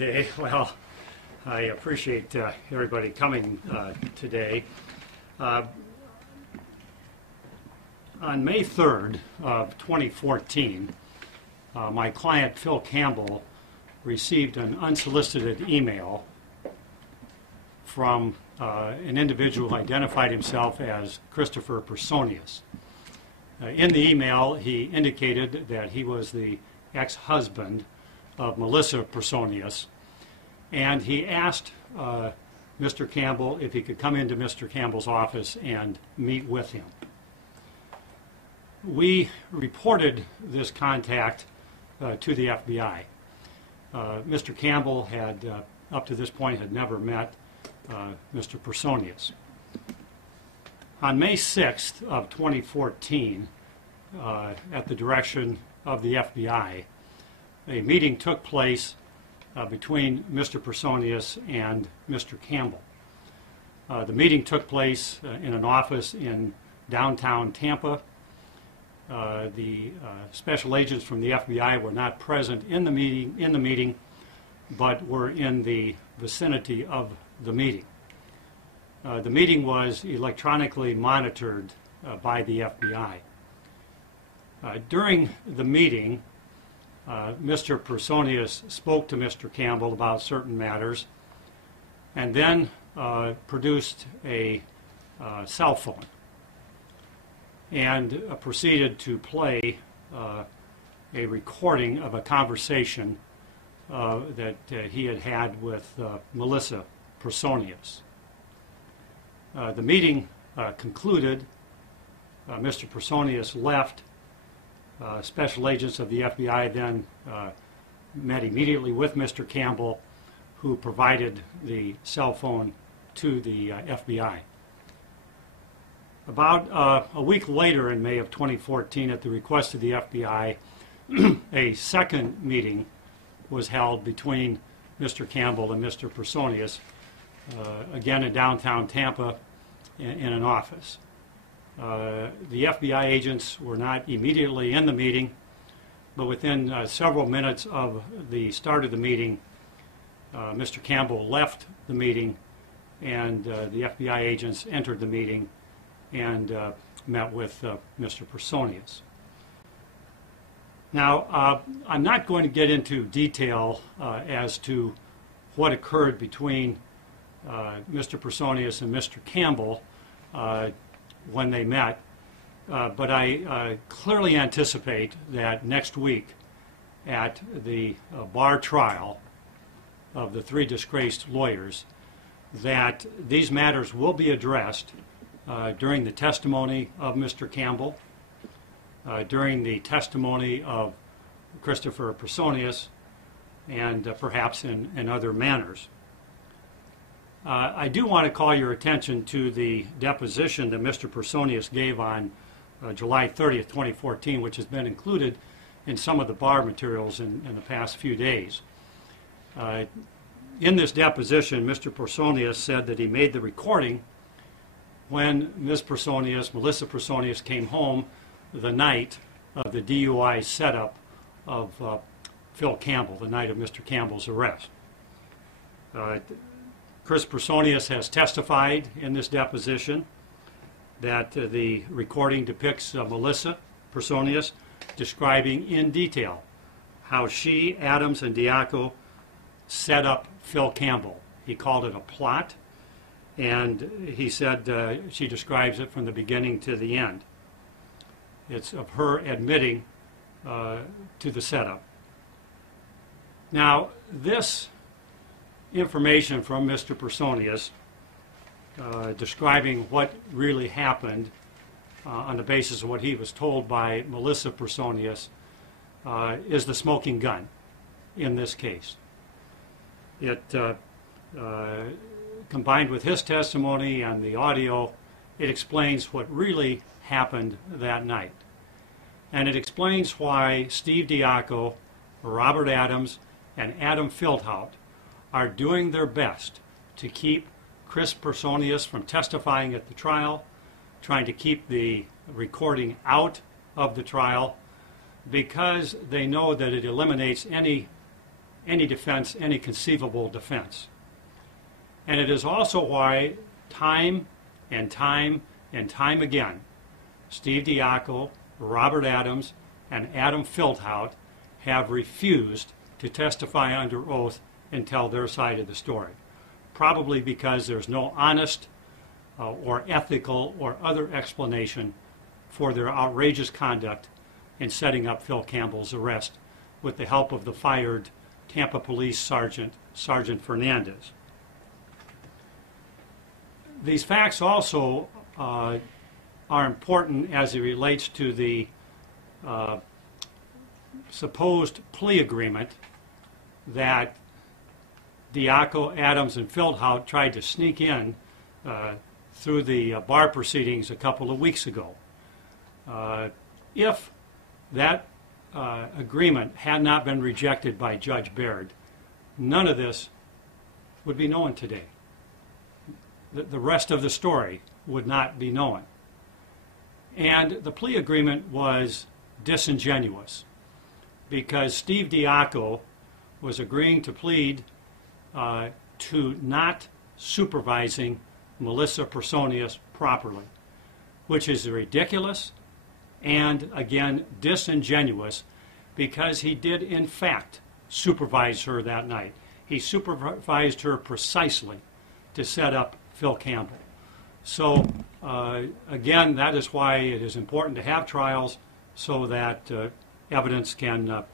Okay, well, I appreciate everybody coming today. On May 3rd of 2014, my client Phil Campbell received an unsolicited email from an individual who identified himself as Christopher Personius. In the email, he indicated that he was the ex-husband of Melissa Personius, and he asked Mr. Campbell if he could come into Mr. Campbell's office and meet with him. We reported this contact to the FBI. Mr. Campbell had, up to this point, had never met Mr. Personius. On May 6th of 2014, at the direction of the FBI, a meeting took place between Mr. Personius and Mr. Campbell. The meeting took place in an office in downtown Tampa. The special agents from the FBI were not present in the meeting, but were in the vicinity of the meeting. The meeting was electronically monitored by the FBI. During the meeting, Mr. Personius spoke to Mr. Campbell about certain matters and then produced a cell phone and proceeded to play a recording of a conversation that he had had with Melissa Personius. The meeting concluded. Mr. Personius left. Special agents of the FBI then met immediately with Mr. Campbell, who provided the cell phone to the FBI. About a week later, in May of 2014, at the request of the FBI, a second meeting was held between Mr. Campbell and Mr. Personius, again in downtown Tampa, in an office. The FBI agents were not immediately in the meeting, but within several minutes of the start of the meeting, Mr. Campbell left the meeting, and the FBI agents entered the meeting and met with Mr. Personius. Now, I'm not going to get into detail as to what occurred between Mr. Personius and Mr. Campbell when they met, but I clearly anticipate that next week at the bar trial of the three disgraced lawyers that these matters will be addressed during the testimony of Mr. Campbell, during the testimony of Christopher Personius, and perhaps in other manners. I do want to call your attention to the deposition that Mr. Personius gave on July 30th, 2014, which has been included in some of the bar materials in the past few days. In this deposition, Mr. Personius said that he made the recording when Ms. Personius, Melissa Personius, came home the night of the DUI setup of Phil Campbell, the night of Mr. Campbell's arrest. Chris Personius has testified in this deposition that the recording depicts Melissa Personius describing in detail how she, Adams, and Diaco set up Phil Campbell. He called it a plot, and he said she describes it from the beginning to the end. It's of her admitting to the setup. Now, this information from Mr. Personius describing what really happened on the basis of what he was told by Melissa Personius is the smoking gun in this case. It, combined with his testimony and the audio, it explains what really happened that night. And it explains why Steve Diaco, Robert Adams, and Adam Fieldhout are doing their best to keep Chris Personius from testifying at the trial, trying to keep the recording out of the trial, because they know that it eliminates any any defense, any conceivable defense. And it is also why time and time and time again, Steve Diaco, Robert Adams, and Adam Fieldhout have refused to testify under oath and tell their side of the story, probably because there's no honest or ethical or other explanation for their outrageous conduct in setting up Phil Campbell's arrest with the help of the fired Tampa Police Sergeant Fernandez. These facts also are important as it relates to the supposed plea agreement that Diaco, Adams, and Fieldhout tried to sneak in through the bar proceedings a couple of weeks ago. If that agreement had not been rejected by Judge Baird, none of this would be known today. The rest of the story would not be known. And the plea agreement was disingenuous because Steve Diaco was agreeing to plead to not supervising Melissa Personius properly, which is ridiculous and, again, disingenuous because he did, in fact, supervise her that night. He supervised her precisely to set up Phil Campbell. So, again, that is why it is important to have trials so that evidence can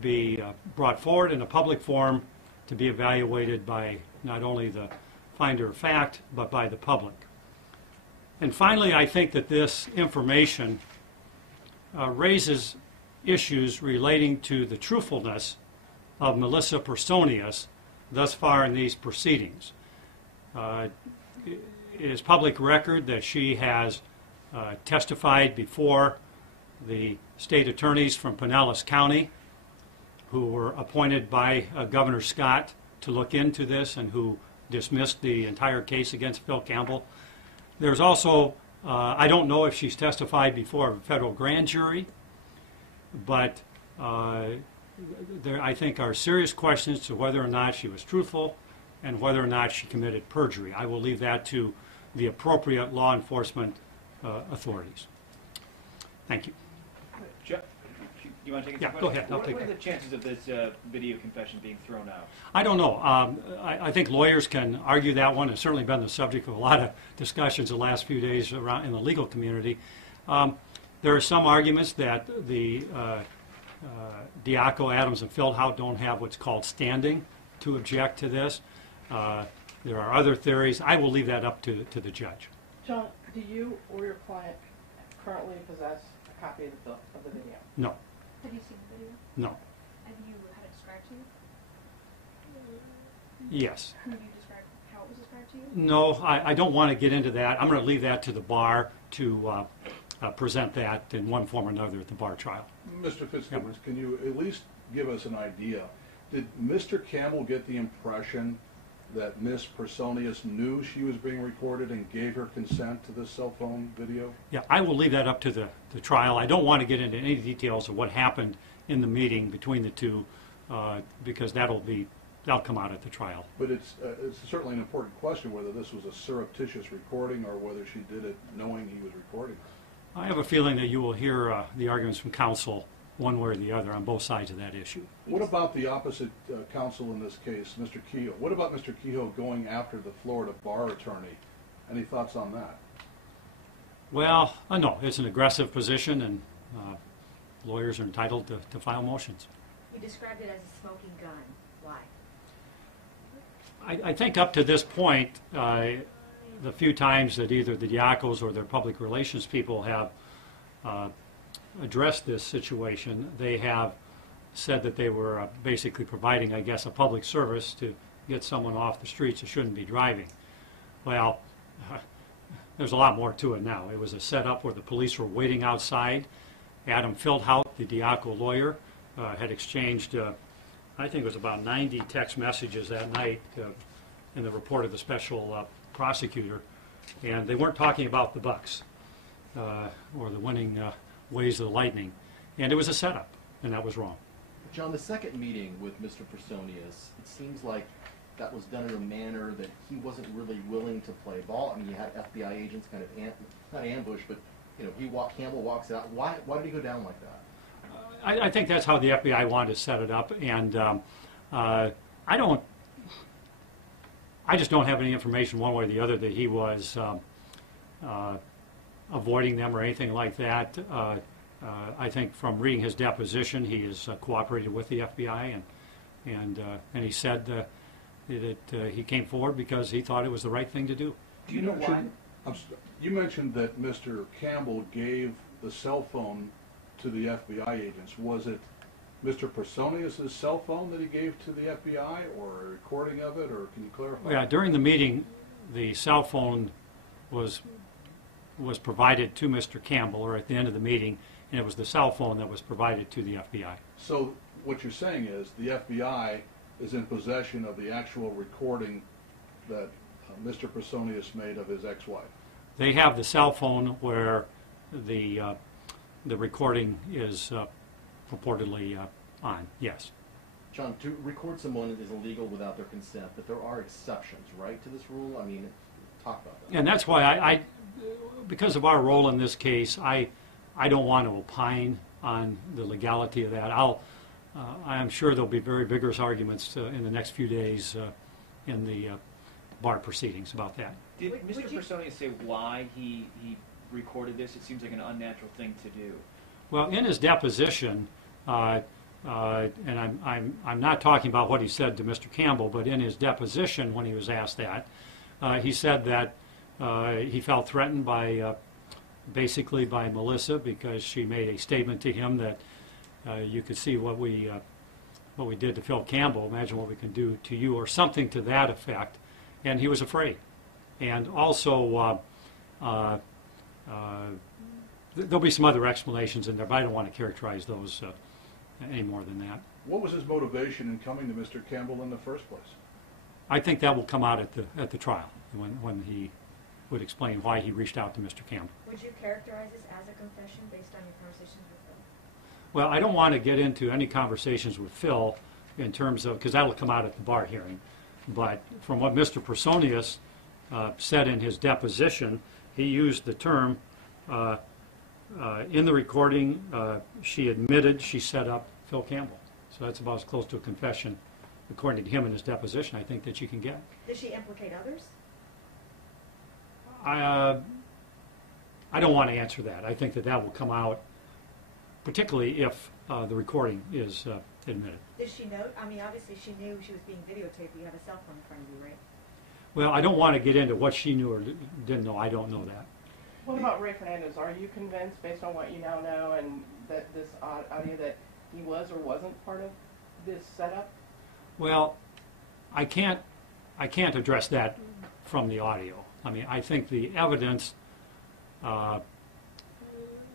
be brought forward in a public forum to be evaluated by not only the finder of fact, but by the public. And finally, I think that this information raises issues relating to the truthfulness of Melissa Personius thus far in these proceedings. It is public record that she has testified before the state attorneys from Pinellas County who were appointed by Governor Scott to look into this and who dismissed the entire case against Phil Campbell. There's also, I don't know if she's testified before a federal grand jury, but there, I think, are serious questions to whether or not she was truthful and whether or not she committed perjury. I will leave that to the appropriate law enforcement authorities. Thank you. Jeff, do you want to take a Yeah, go ahead. What are the chances of this video confession being thrown out? I don't know. I think lawyers can argue that one. It's certainly been the subject of a lot of discussions the last few days around in the legal community. There are some arguments that the Diaco, Adams, and Fieldhout don't have what's called standing to object to this. There are other theories. I will leave that up to the judge. John, do you or your client currently possess a copy of the video? No. Have you seen the video? No. Have you had it described to you? Yes. Can you describe how it was described to you? No, I don't want to get into that. I'm going to leave that to the bar to present that in one form or another at the bar trial. Mr. Fitzgibbons, can you at least give us an idea? Did Mr. Campbell get the impression that Miss Personius knew she was being recorded and gave her consent to this cell phone video? Yeah, I will leave that up to the trial. I don't want to get into any details of what happened in the meeting between the two because that'll come out at the trial. But it's certainly an important question whether this was a surreptitious recording or whether she did it knowing he was recording. I have a feeling that you will hear the arguments from counsel one way or the other on both sides of that issue. What about the opposite counsel in this case, Mr. Kehoe? What about Mr. Kehoe going after the Florida bar attorney? Any thoughts on that? Well, no, it's an aggressive position, and lawyers are entitled to file motions. You described it as a smoking gun. Why? I think up to this point, the few times that either the Diacos or their public relations people have addressed this situation, they have said that they were basically providing, I guess, a public service to get someone off the streets who shouldn't be driving. Well, there's a lot more to it now. It was a setup where the police were waiting outside. Adam Fieldhout, the Diaco lawyer, had exchanged, I think it was about 90 text messages that night in the report of the special prosecutor, and they weren't talking about the Bucks or the winning ways of the Lightning, and it was a setup, and that was wrong. John, the second meeting with Mr. Personius, it seems like that was done in a manner that he wasn't really willing to play ball. I mean, you had FBI agents kind of not ambush, but Campbell walks out. Why did he go down like that? I think that's how the FBI wanted to set it up, and I just don't have any information one way or the other that he was avoiding them or anything like that. I think from reading his deposition, he has cooperated with the FBI, and he said that he came forward because he thought it was the right thing to do. Do you know why? You mentioned that Mr. Campbell gave the cell phone to the FBI agents. Was it Mr. Personius' cell phone that he gave to the FBI, or a recording of it, or can you clarify? Yeah, during the meeting, the cell phone was provided to Mr. Campbell, or at the end of the meeting, and it was the cell phone that was provided to the FBI. So what you're saying is the FBI is in possession of the actual recording that Mr. Personius made of his ex-wife. They have the cell phone where the recording is purportedly on. Yes. John, to record someone is illegal without their consent, but there are exceptions, right, to this rule? I mean, talk about that. And that's why I because of our role in this case, I don't want to opine on the legality of that. I am sure there'll be very vigorous arguments in the next few days in the bar proceedings about that. Did Would Mr. you- Personius say why he recorded this? It seems like an unnatural thing to do. Well, in his deposition, and I'm not talking about what he said to Mr. Campbell, but in his deposition when he was asked that, he said that he felt threatened by basically by Melissa because she made a statement to him that you could see what we did to Phil Campbell. Imagine what we can do to you, or something to that effect. And he was afraid. And also, there'll be some other explanations in there, but I don't want to characterize those any more than that. What was his motivation in coming to Mr. Campbell in the first place? I think that will come out at the trial when he would explain why he reached out to Mr. Campbell. Would you characterize this as a confession based on your conversations with Phil? Well, I don't want to get into any conversations with Phil in terms of, because that will come out at the bar hearing. But from what Mr. Personius said in his deposition, he used the term, in the recording, she admitted she set up Phil Campbell. So that's about as close to a confession, according to him in his deposition, I think, that you can get. Did she implicate others? I don't want to answer that. I think that will come out, particularly if the recording is admitted. Did she know? I mean, obviously she knew she was being videotaped. You have a cell phone in front of you, right? Well, I don't want to get into what she knew or didn't know. I don't know that. What about Ray Fernandez? Are you convinced, based on what you now know, and that this audio, that he was or wasn't part of this setup? Well, I can't address that from the audio. I mean, I think the evidence,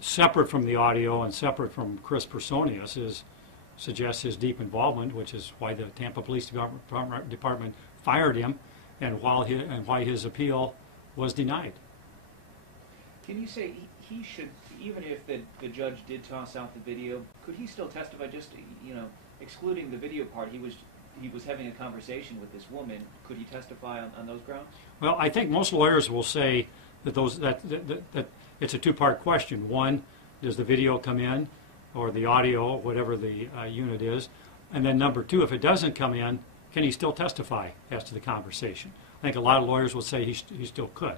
separate from the audio and separate from Chris Personius, suggests his deep involvement, which is why the Tampa Police Department fired him, and why his appeal was denied. Can you say he should, even if the judge did toss out the video, could he still testify? Just excluding the video part, he was having a conversation with this woman. Could he testify on those grounds? Well, I think most lawyers will say that that it's a two-part question. One, does the video come in, or the audio, whatever the unit is, and then number two, if it doesn't come in, can he still testify as to the conversation? I think a lot of lawyers will say he still could.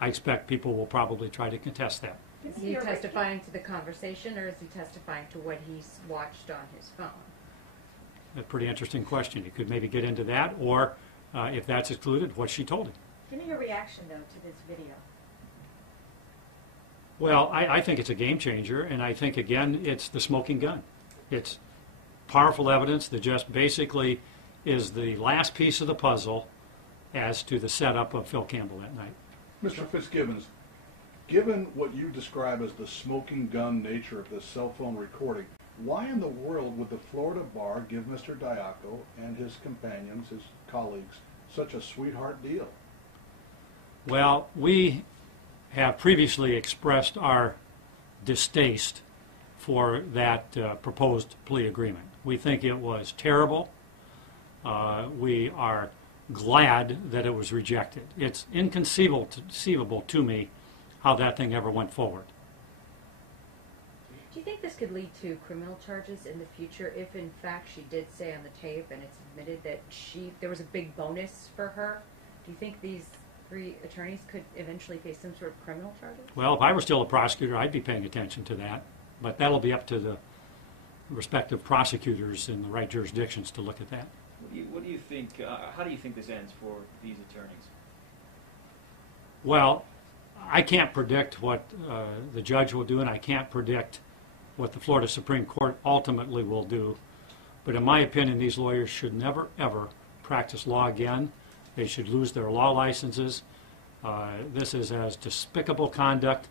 I expect people will probably try to contest that. Is he testifying to the conversation, or is he testifying to what he's watched on his phone? A pretty interesting question. You could maybe get into that, or if that's excluded, what she told him. Give me your reaction, though, to this video. Well, I think it's a game changer, and I think, again, it's the smoking gun. It's powerful evidence that just basically is the last piece of the puzzle as to the setup of Phil Campbell that night. Mr. Fitzgibbons, given what you describe as the smoking gun nature of this cell phone recording, why in the world would the Florida bar give Mr. Diaco and his companions, his colleagues, such a sweetheart deal? Well, we have previously expressed our distaste for that proposed plea agreement. We think it was terrible. We are glad that it was rejected. It's inconceivable to me how that thing ever went forward. Do you think this could lead to criminal charges in the future if, in fact, she did say on the tape and it's admitted that there was a big bonus for her? Do you think these three attorneys could eventually face some sort of criminal charges? Well, if I were still a prosecutor, I'd be paying attention to that. But that'll be up to the respective prosecutors in the right jurisdictions to look at that. What do you think? How do you think this ends for these attorneys? Well, I can't predict what the judge will do, and I can't predict what the Florida Supreme Court ultimately will do. But in my opinion, these lawyers should never, ever practice law again. They should lose their law licenses. This is as despicable conduct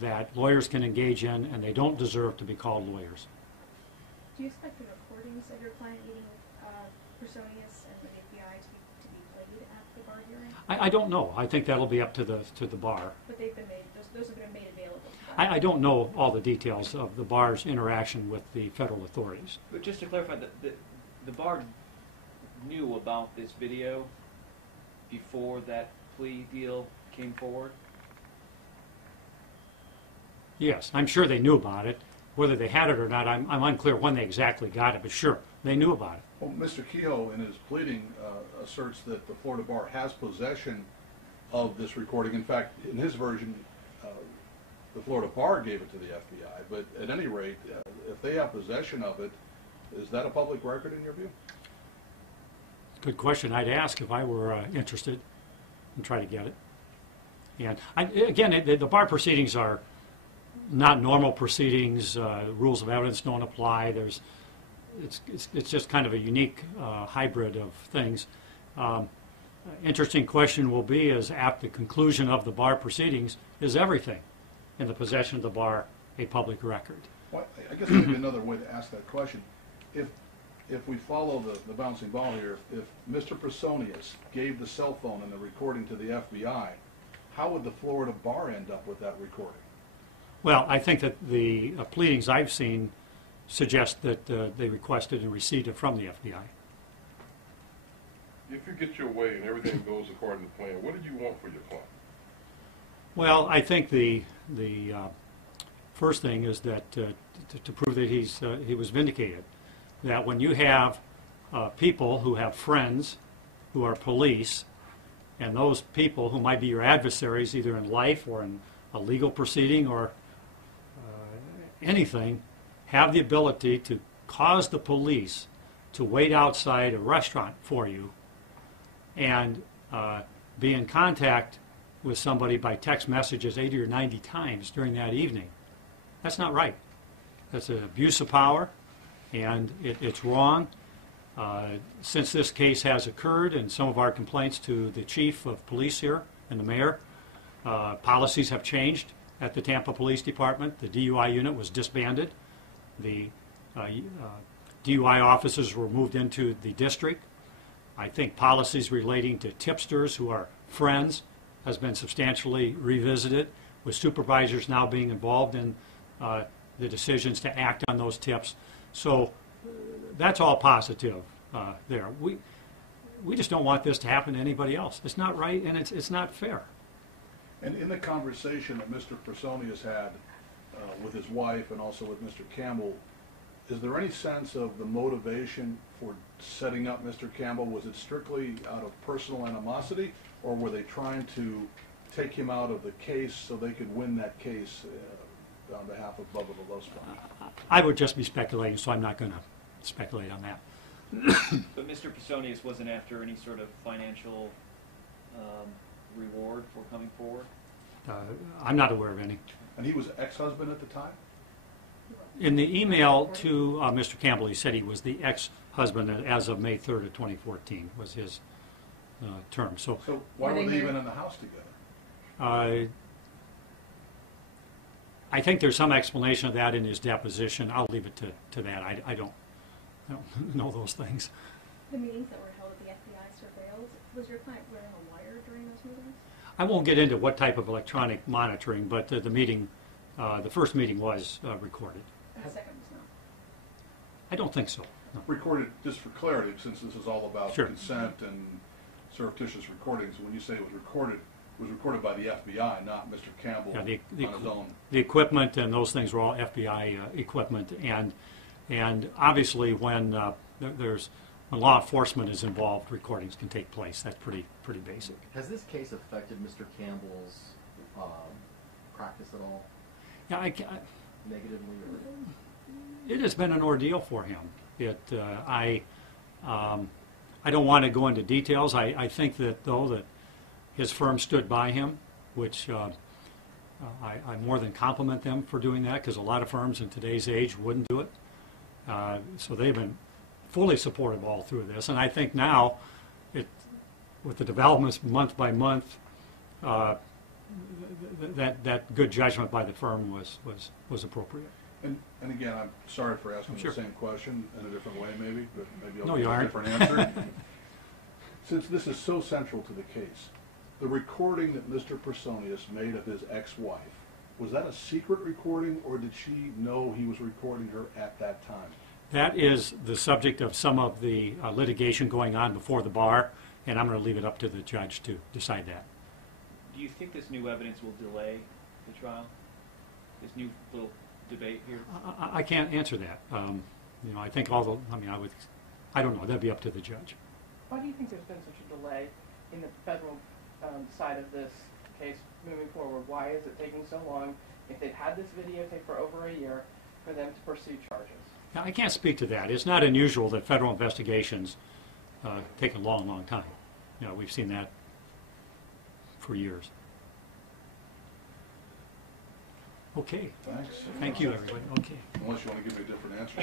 that lawyers can engage in, and they don't deserve to be called lawyers. Do you expect the recordings of your client meeting with Personius and the FBI to be played at the bar hearing? I don't know. I think that'll be up to the bar. But they've been made; those have been made available. I don't know all the details of the bar's interaction with the federal authorities. But just to clarify, the bar knew about this video before that plea deal came forward? Yes, I'm sure they knew about it. Whether they had it or not, I'm unclear when they exactly got it, but sure, they knew about it. Well, Mr. Kehoe, in his pleading, asserts that the Florida Bar has possession of this recording. In fact, in his version, the Florida Bar gave it to the FBI. But at any rate, if they have possession of it, is that a public record in your view? Good question. I'd ask if I were interested and try to get it. And again, the bar proceedings are not normal proceedings. Rules of evidence don't apply. It's just kind of a unique hybrid of things. Interesting question will be is at the conclusion of the bar proceedings, is everything in the possession of the bar a public record? Well, I guess maybe another way to ask that question, if we follow the bouncing ball here, if Mr. Personius gave the cell phone and the recording to the FBI, how would the Florida Bar end up with that recording? Well, I think that the pleadings I've seen suggest that they requested and received it from the FBI. If you get your way and everything goes according to plan, what did you want for your client? Well, I think the first thing is that to prove that he was vindicated, that when you have people who have friends who are police, and those people who might be your adversaries either in life or in a legal proceeding or anything, have the ability to cause the police to wait outside a restaurant for you and be in contact with somebody by text messages 80 or 90 times during that evening. That's not right. That's an abuse of power, and it's wrong. Since this case has occurred and some of our complaints to the chief of police here and the mayor, policies have changed at the Tampa Police Department. The DUI unit was disbanded. The DUI officers were moved into the district. I think policies relating to tipsters who are friends has been substantially revisited, with supervisors now being involved in the decisions to act on those tips. So that's all positive there. We just don't want this to happen to anybody else. It's not right, and it's not fair. And in the conversation that Mr. Personius had with his wife and also with Mr. Campbell, is there any sense of the motivation for setting up Mr. Campbell? Was it strictly out of personal animosity, or were they trying to take him out of the case so they could win that case on behalf of Bubba the Love Sponge? I would just be speculating, so I'm not going to speculate on that. But Mr. Personius wasn't after any sort of financial reward for coming forward? I'm not aware of any. And he was ex-husband at the time? In the email to Mr. Campbell, he said he was the ex-husband as of May 3rd of 2014 was his term. So why were they even in the house together? I think there's some explanation of that in his deposition. I'll leave it to that. I don't know those things. The meetings that were held at the FBI surveilled, was your client wearing a wire during those meetings? I won't get into what type of electronic monitoring, but the meeting The first meeting was recorded. And the second was not. I don't think so. No. Recorded, just for clarity, since this is all about Sure. consent and surreptitious recordings, when you say it was recorded by the FBI, not Mr. Campbell Yeah, on his own. the equipment and those things were all FBI equipment, and obviously when when law enforcement is involved, recordings can take place. That's pretty basic. Has this case affected Mr. Campbell's practice at all, Yeah, negatively or? it has been an ordeal for him. I don't want to go into details. I think that though that his firm stood by him, which I more than compliment them for doing that, because a lot of firms in today's age wouldn't do it. So they've been fully supportive all through this, and I think now, with the developments month by month, that good judgment by the firm was appropriate. And again, I'm sorry for asking Sure. the same question in a different way maybe, but maybe I'll No, get you a aren't. different answer. Since this is so central to the case, the recording that Mr. Personius made of his ex-wife, was that a secret recording, or did she know he was recording her at that time? That is the subject of some of the litigation going on before the bar, and I'm going to leave it up to the judge to decide that. Do you think this new evidence will delay the trial? This new little debate here? I can't answer that. I think I don't know. That'd be up to the judge. Why do you think there's been such a delay in the federal side of this case moving forward? Why is it taking so long, if they've had this videotape for over a year, for them to pursue charges? Now, I can't speak to that. It's not unusual that federal investigations take a long, long time. We've seen that for years. Okay. Thanks. Thank you, everybody. Okay. Unless you want to give me a different answer.